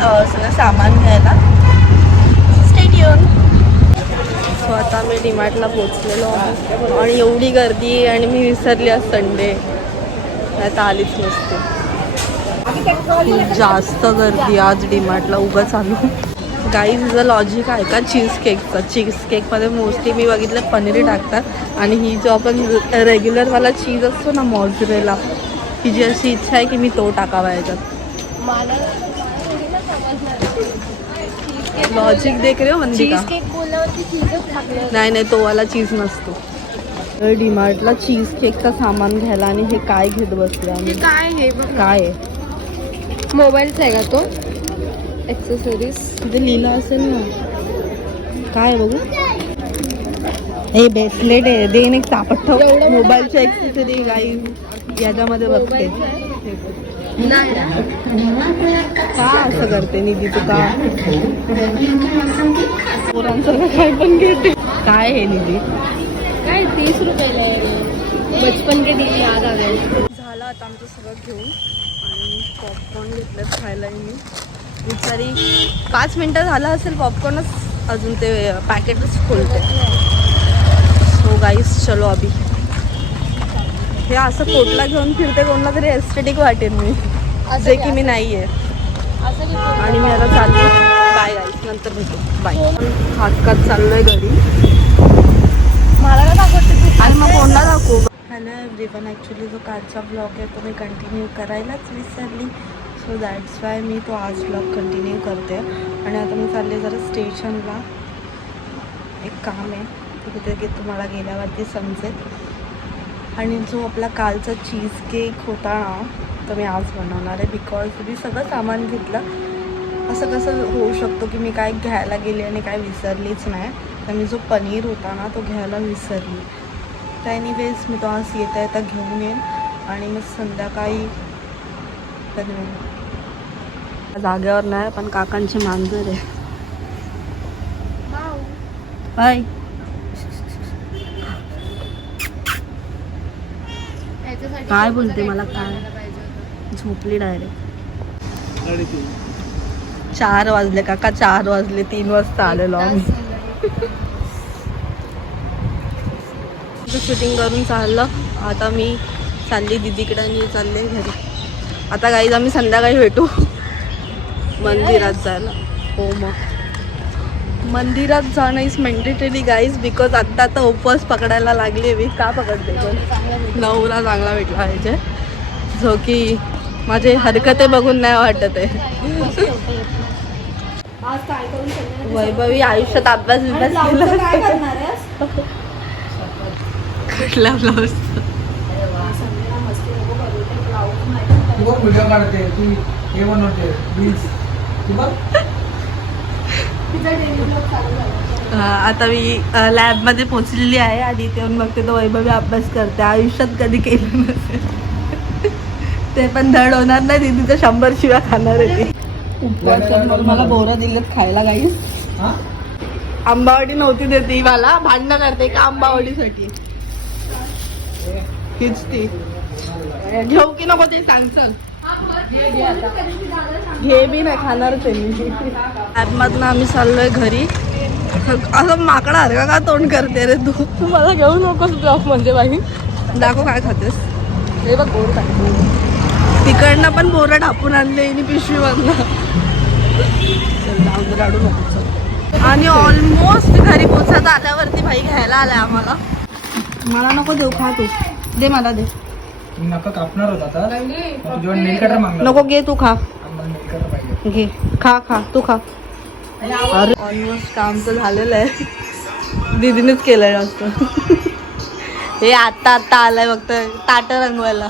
सगळं सामान घ्यायला. Stay tune. सो आता मी डीमार्टला पोचलेलो आहे आणि एवढी गर्दी आहे आणि मी विसरली आज संडे, नाही तर आलीच नसते. खूप जास्त गर्दी आज डीमार्टला उगाच आलो. गाईज हिचं लॉजिक आहे का चीज केकचं. चीज केकमध्ये मोस्टली मी बघितलं पनीर टाकतात आणि ही जो आपण रेग्युलरवाला चीज असतो ना मॉझरेला, हिची अशी इच्छा आहे की मी तो टाकावा याच्यात. लॉजिक देख रे हो वंदिका. नाही नाही तो वाला चीज नसतो. तर डीमार्टला चीज केकचं सामान घ्यायला आणि हे काय घेत बसले आम्ही. काय आहे मोबाईलचा आहे का तो? ॲक्सेसरीज तिथे लिहिलं असेल ना. काय बघू. हे ब्रेसलेट आहे. देन एक तापट ठेव. मोबाईलच्या ॲक्सेसरी गाई याच्यामध्ये बघते. का असं करते निधी तू का? पोरांसारखं काय पण घेते. काय हे निधी? काय 30 रुपयाला आहे. बचपन के दिन याद आ गए. झालं आता आमचं सगळं घेऊन आणि पॉपकॉर्न घेतलं खायला. मी बिचारी 5 मिनटं झालं असेल पॉपकॉर्नच अजून ते पॅकेटच खोलते. सो गाईस चलो अभी. हे असं कोटला घेऊन फिरते कोणला तरी एस्थेटिक वाटेल मी, जे की मी नाही आहे. आणि मी आता चालली. बाय गाईस, नंतर भेटू. बाय. हातकात चाललोय घरी. मला काय दाखवते आणि मग कोणला दाखवू. Hello everyone. ॲक्च्युली जो कालचा ब्लॉग आहे तो मी कंटिन्यू करायलाच विसरली. सो दॅट्स वाय मी तो आज ब्लॉग कंटिन्यू करते. आणि आता मी चालले जरा स्टेशनला. एक काम आहे तिथे की तुम्हाला गेल्यावरती समजेल. आणि जो आपला कालचा चीज केक होता ना तो मी आज बनवणार आहे. बिकॉज मी सगळं सामान घेतलं. असं कसं होऊ शकतो की मी काय घ्यायला गेले आणि काय विसरलीच नाही. तर मी जो पनीर होता ना तो घ्यायला विसरली. तर एनिवेज मी तो आज येता येता घेऊन येईन आणि मग संध्याकाळी बनवेन. जागेवर नाही पण काकांची मांजर आहे. बाय. काय बोलते मला काय. झोपली डायरेक्ट. 4 वाजले काका. 4 वाजले. 3 वाजता आलेलो आम्ही. शूटिंग करून चाललं. आता मी चालली दीदीकडे आणि चालले घरी. आता गाईज आम्ही संध्याकाळी भेटू मंदिरात जायला. हो मग मंदिरात जाणं इज मेंडेटरी गाईज. बिकॉज आत्ता आता उपवास पकडायला लागले मी. का पकडते पण नवरा चांगला भेटला पाहिजे जो की माझे हरकते बघून नाही वाटत आहे. वैभवी आयुष्यात अभ्यास केला. कुठला ब्लाऊज आता मी लॅबमध्ये पोचलेली आहे आणि तेव्हा मग ते वैभवी अभ्यास करते. आयुष्यात कधी केलं नसेल ते पण धड होणार नाही. दीदीचं 100 शिव्या खाणार आहे ती. उपवासात मग मला बोरं दिलेत खायला. गाईस आंबावडी नव्हती देते मला. भांडणं करते का आंबावडीसाठी. हीच ती. घेऊ की नको ते सांग. चल घे बी नाही खाणारच आहे मी. ॲपमधनं आम्ही चाललोय घरी. असं माकडा हरका का तोंड करते रे तू. तू मला घेऊ नकोस ब्लॉग म्हणजे बाई. दाखव काय खातेस. हे बघ बोर टाकतो. तिकडनं पण बोरं ढापून आणले आणि पिशवीमधनं. चल काढू नको. आणि ऑलमोस्ट घरी पोचायचं आल्यावरती भाई घ्यायला आलाय आम्हाला. मला नको देऊ. खा तू. दे मला दे. नको घे तू खा. घे खा खा तू खा. अरे ऑलमोस्ट काम तर झालेलं आहे. दीदीनेच केलंय जास्त. हे आत्ता आलाय फक्त ताट रंगवायला.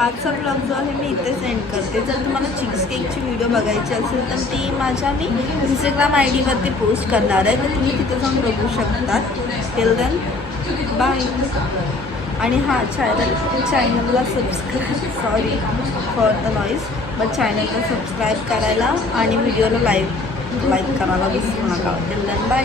आजचा ब्लॉग जो आहे मी इथे सेंड करते. जर तुम्हाला चीज केकची व्हिडिओ बघायची असेल तर ती माझ्या मी इंस्टाग्राम ID वरती पोस्ट करणार आहे. तर तुम्ही तिथे जाऊन बघू शकता. Till then bye. आणि हां चॅनलला subscribe. Sorry for the noise. But चॅनलला सबस्क्राईब करायला आणि व्हिडिओला लाईक करायला विसरू नका. Till then bye.